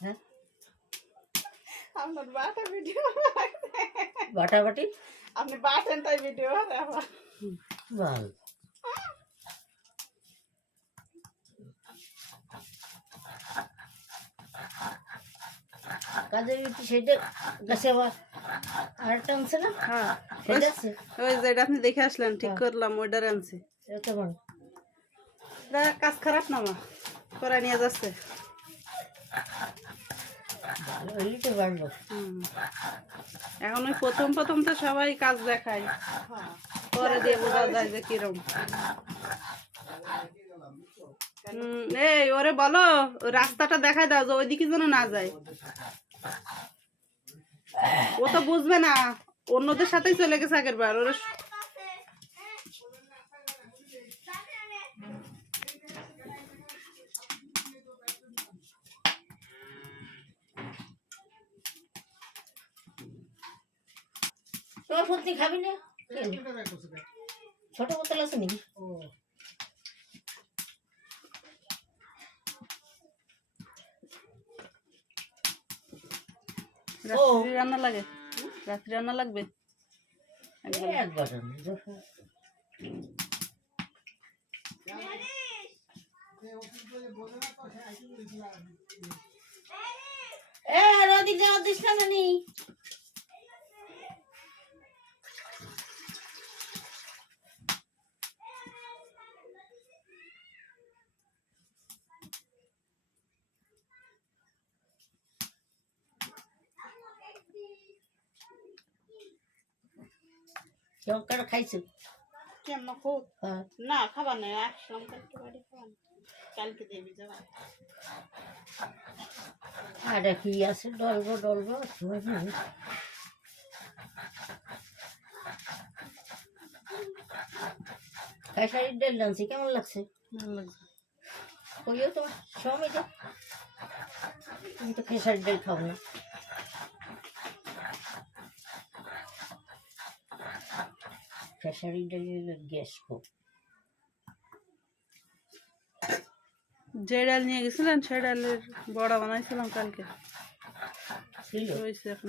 হ্যাঁ আপনার বাটা ভিডিও বাটাবাটি আপনি বাটেন তাই ভিডিও আমার ভালো কাজের বিটি সেটা গাছে আবার আরেকটা আনছে না হ্যাঁ সেটা আছে ওই যেটা আপনি দেখে আসলেন ঠিক করলাম ওইটার আনছি এত বড় কাজ খারাপ না মা করে নিয়ে যাচ্ছে ভালো হইলে তো পারবো এখন ওই প্রথম প্রথম তো সবাই কাজ দেখায় পরে দিয়ে বোঝা যায় যে কিরম এই ওরে বলো রাস্তাটা দেখায় দাও যে ওইদিকে যেন না যায় ও তো বুঝবে না অন্যদের সাথেই চলে গেছে আগের বার ওরে তোমার ফুটনি খাবি না ছোট বোতল আছে নাকি রাত্রি রান্না লাগে রাত্রি রান্না লাগবে একবার রদি যাওয়া দিস না জানি লঙ্কাটা খাইছো কেমন খুব না খাবার নাই আসলাম কালকে বাড়ি খাবার কালকে দেবি যাবা আর কি আছে ডলবো ডলবো খেসারির ডাল রাঁধছি কেমন লাগছে ভালো লাগছে কইও তোমার সময় তো তুমি তো খেসারির ডাল খাও না খেসারির ডাল গ্যাস খুব যে ডাল নিয়ে গেছিলেন সেই ডালের বড়া বানাইছিলাম কালকে ছিল রয়েছে এখন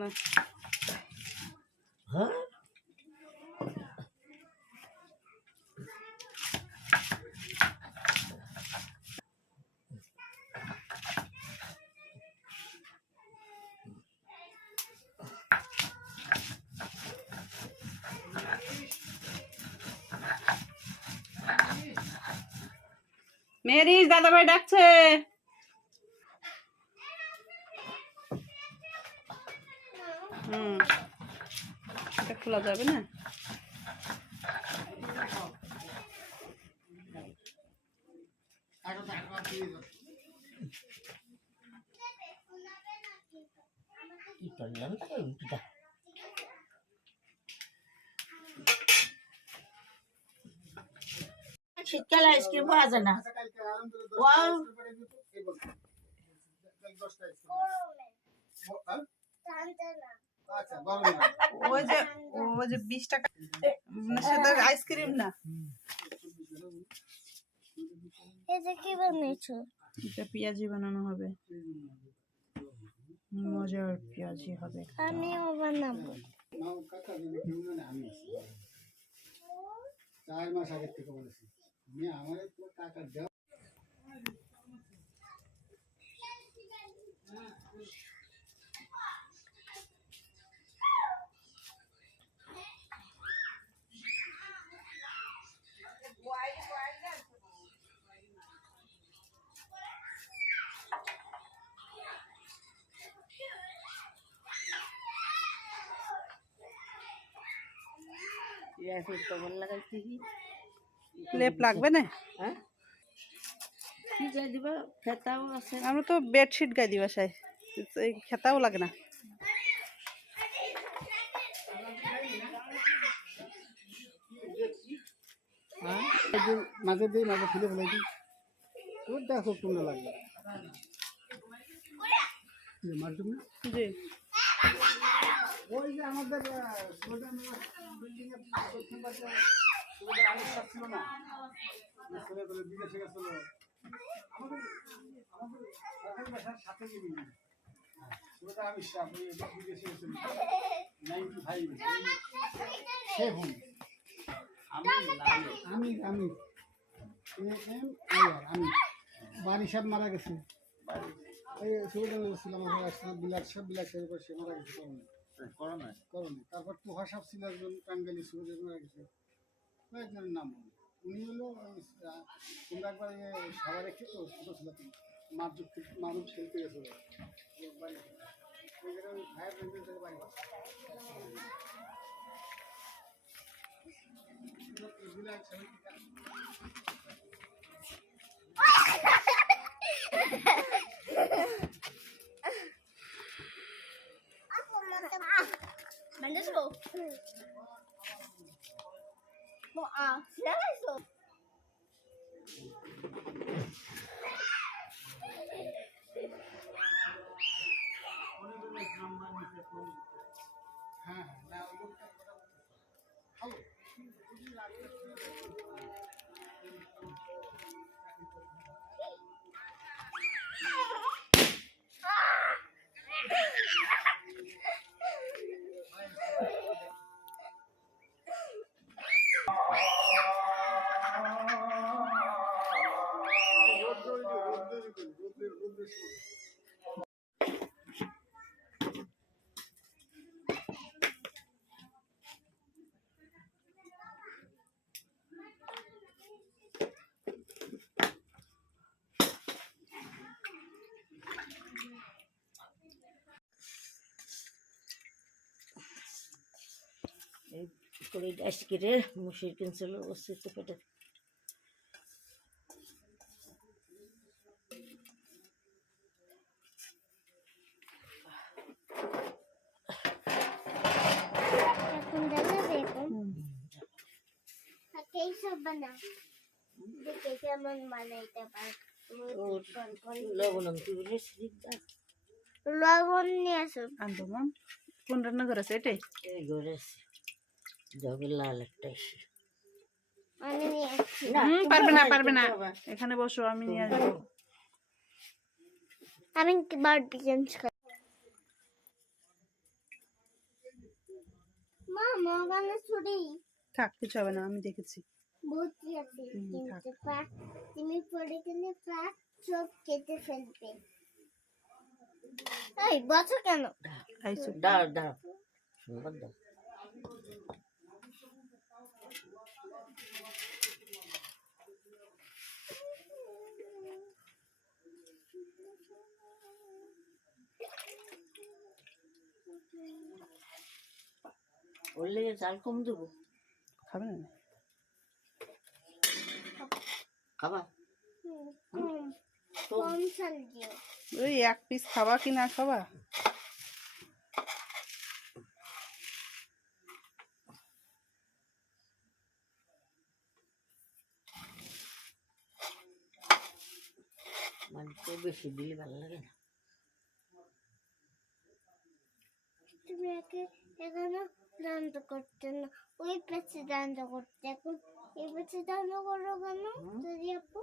না হ্যাঁ মেহরিশ দাদা ভাই ডাকছে এটা খোলা যাবে না কি করলাম রুটিটা শীতকালে আইসক্রিম পাওয়া যায় না ওই যে 20 টাকা সেটা আইসক্রিম না এটা কি বানিয়েছো এটা পেঁয়াজি বানানো হবে মজার পেঁয়াজি হবে আমিও বানাবো 4 মাস আগে থেকে বলেছি আমি আমার টাকা দাও লেপ লাগবে না হ্যাঁ কি গাই দিবা খেতাও আছে আমরা তো বেডশিট গাই দিবা সাই খেতাও লাগে না মাঝে দিই মাঝে ফেলে ফেলে দিই তোর দেখো কোনটা লাগবে মারজুম না জি ও আমাদের সুইডেন বিল্ডিং এর দক্ষিণ পাশে আলিশ সাহেব ছিল না, ছেলে বলে বিদেশে গেছিল, আমাদের আমাদের সরকারি বাসার সাথে যে বিল্ডিং, সেটা আলিশ সাহেব বিদেশে গেছিল 95 সে ভূমি। আমি আমি আমি বাড়ি সাহেব মারা গেছে, এই সুইডেন ছিলাম, বিলাট সাহেব উপর সে মারা গেছে করোনা। তারপর তুহা সাহেব ছিল একজন টাঙ্গাইলি, সুইডেন মারা গেছে, কয়েকজনের নাম বলি। উনি হলো তোমরা একবার সবার রেখে তো ছোটো ছিল, মাদুর খেলতে গেছিল বাড়ি, ভাইয়ের থেকে বাড়ি বিলাট সাহেব Mandas ko. Mo sila so. হ্যাঁ না হ্যালো করে আজকেরে মুসির কিনছিল অস্তিত্ব পেটে। এখন দেখা দেখুন কেক সব বানা দেখে কেমন বানাইতে পারে। লবণ কি বলিস লবণ নিয়ে আসো। আনবো মাম, কোন রান্না করেছে এটাই? এই ঘরে আছে জগের লাল একটা এসে আমি নিয়ে আসছি। পারবে না, এখানে বসো, আমি নিয়ে আসবো। আমি বার চেঞ্জ করি। মা মগানে ছুরি থাক, কিছু হবে না, আমি দেখেছি। বুদ্ধি আছে কিন্তু থাক। তুমি পড়ে গেলে পাক সব কেটে ফেলবে। এই বসো কেন? আইসো। দাঁড় সুন্দর দাও। ওর লেগে চাল কম দেবো, খাবে না? খাবা কম চাল দিও। ওই এক পিস খাবা কি না খাবা? মানে বেশি দিলে ভালো লাগে না। তুমি এখানে দান্ত করতে না, ওই পাশে দান্ত করতে, এখন এই পাশে দান্ত করো কেন যদি আপু?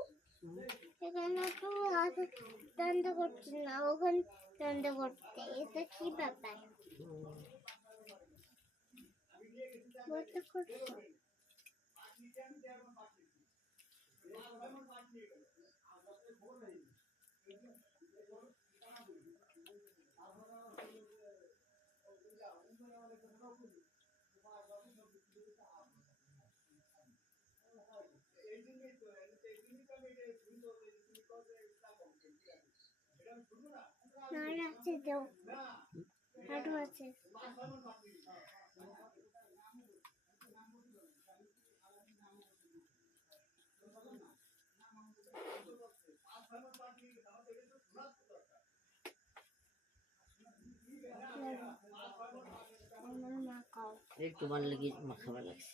এখানে তো দান্ত করছে না, ওখানে দান্ত করতে, এটা কি ব্যাপার? বলতে করছো না আছে দাও, আরো আছে। আমার মা খাও এই তোমার লেগে মাখাবার লাগছে।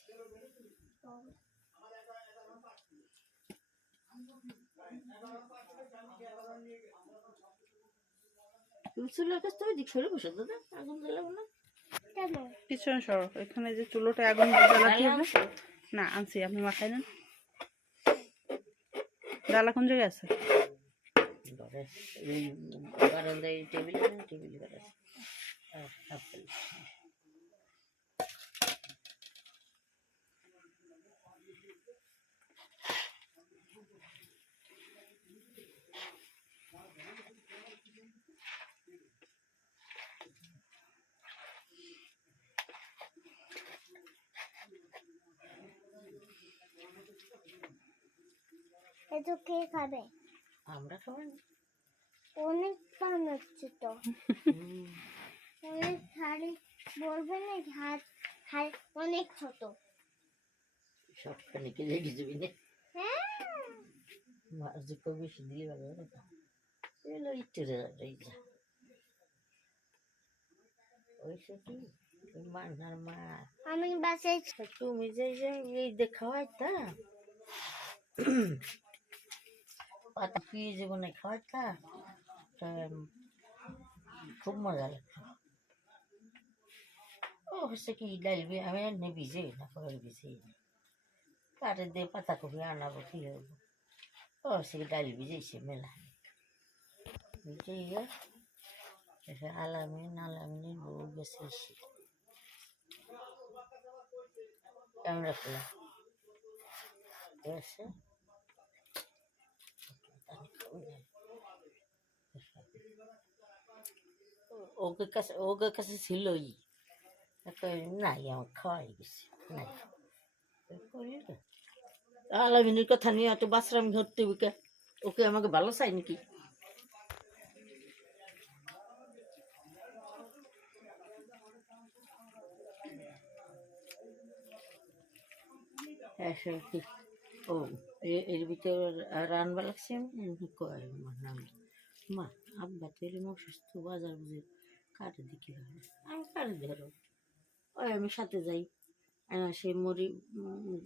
তুমি চুলের কাছ থেকে দিক সরে বসে দাদা, আগুন জ্বালাবো না। কেন? পিছনে সরো, এখানে যে চুলোটা আগুন জ্বালাতে হবে। না আনছি, আপনি মাখাই নেন। ডালা কোন জায়গায় আছে? ঘরে এই বারান্দায় টেবিল ঘরে আছে। আর আপেল। এটা কে খাবে? আমরা খাবো না। অনেক পান হচ্ছে তো। অনেক শাড়ি বলবে না হাত হাত অনেক ছোট। সবখানে কে রেখে যাবি না। হ্যাঁ মাছ যে কবে বেশি দিলে ভালো হবে না। এলো একটু এই যা ওইসব কি মানার মা আমি বাসায় তুমি যে এই দেখাওয়াই তা পাতা পিয়ে জীবনে খাওয়াইতা খুব মজা লাগতো। ও হচ্ছে কি ডাইল আমি এনে ভিজে না পরে ভিজে কাঠে দিয়ে পাতা কপি আনাবো কি হবো। ও হচ্ছে কি ডাইল ভিজেছে মেলা ভিজে আলামিনের বউ গেছে এসে কেমন রাখলাম গেছে ওকে কাছে ছিলই নাই আমার খাওয়াই গেছে নাই আলামিনের কথা নিয়ে এত বাসরাম ধরতে ওকে ওকে আমাকে ভালো চাই নাকি। ও এর ভিতরে রানবা লাগছে কয় নাম মা আব্বা তো এরকম অসুস্থ বাজার বুঝে কাটে দিকে আমি কাটে ধরো ওই আমি সাথে যাই সে মরি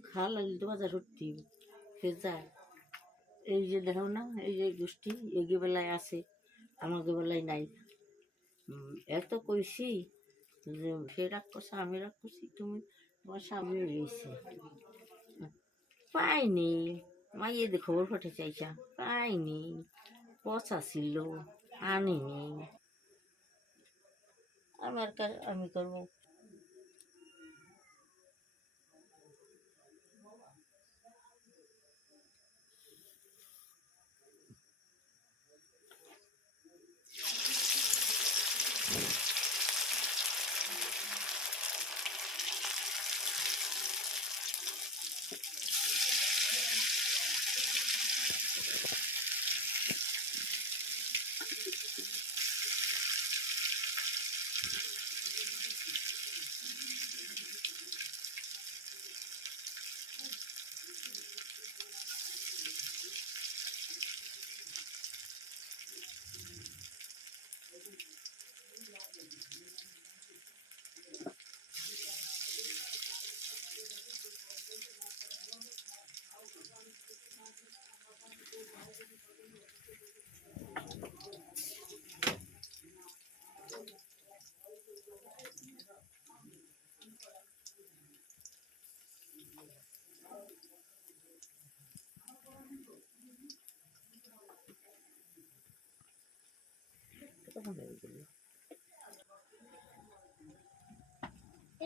ঘা লাগলে তো বাজার উঠতে সে যায়। এই যে দেখো না এই যে গোষ্ঠী এগিয়ে বেলায় আছে আমাকে বেলায় নাই। এত কইছি যে সে রাগ করছে আমি রাগ করছি তুমি তোমার সামনে রয়েছে পাইনি মাইয়ে খবর পাঠে চাইছা পাইনি পচা ছিল আনিনি আমার কাছে আমি করবো।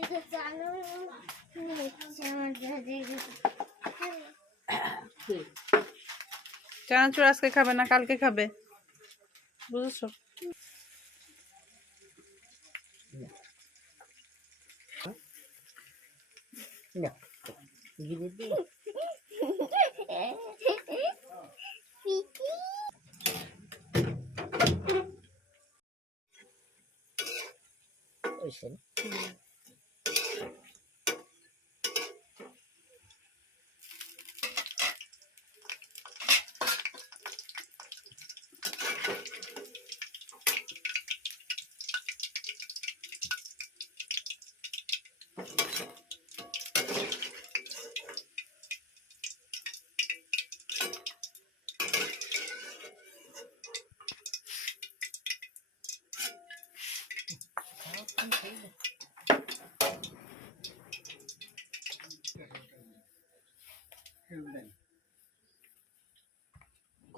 এটা চালু হচ্ছে আমার চানাচুর আজকে খাবে না কালকে খাবে, বুঝেছো? না গিরে দিয়ে ওইসব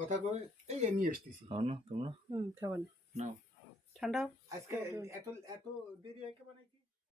কথা কয়ে এই যে নিয়ে আসতেছি। খাও না তোমরা? খাবার নাও। ঠান্ডা আজকে এত এত দেরি একেবারে কি